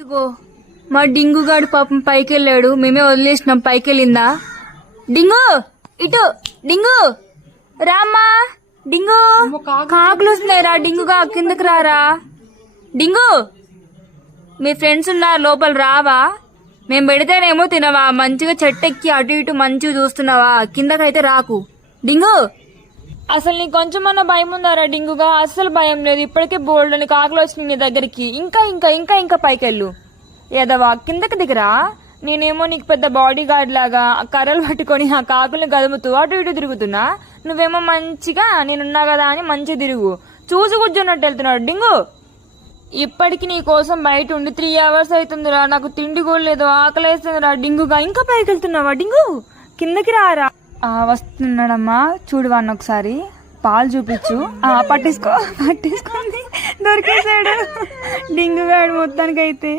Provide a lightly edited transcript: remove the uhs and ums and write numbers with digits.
ఇదిగో మా డింగు గాడు పాపం పైకి వెళ్ళాడు, మేమే వదిలేసినాం. పైకి వెళ్ళిందా డింగు? ఇటు డింగు రామ్మా. డింగు కాకులు వస్తున్నాయిరా. డింగుగా కిందకి రారా. డింగు మీ ఫ్రెండ్స్ ఉన్నారు లోపల, రావా? మేము పెడితేనేమో తినవా? మంచిగా చెట్టెక్కి అటు ఇటు మంచిగా చూస్తున్నావా? కిందకైతే రాకు డింగు. అసలు నీకు కొంచెమన్నా భయం ఉందారా డింగుగా? అసలు భయం లేదు. ఇప్పటికే బోల్డ్ అని కాకులు వచ్చినాయి నీ దగ్గరికి. ఇంకా ఇంకా ఇంకా ఇంకా పైకెళ్ళు ఏదవా. కిందకి దిగరా. నేనేమో నీకు పెద్ద బాడీ గార్డ్ లాగా కర్రలు పట్టుకొని ఆ కాకుల్ని గదుముతూ అటు ఇటు తిరుగుతున్నా. నువ్వేమో మంచిగా నేనున్నా కదా అని మంచిగా తిరుగు. చూసి కూర్చున్నట్టు వెళ్తున్నాడు డింగు. ఇప్పటికి నీ కోసం బయట ఉండి 3 hours అవుతుందిరా. నాకు తిండి కూడా లేదు, ఆకలేస్తుందిరా డింగుగా. ఇంకా పైకి వెళ్తున్నావా డింగు? కిందకి రారా. వస్తున్నాడమ్మా, చూడు వాడిని ఒకసారి. పాలు చూపించు. పట్టేసుకోండి. దొరికేసాడు డింగుగాడు మొత్తానికైతే.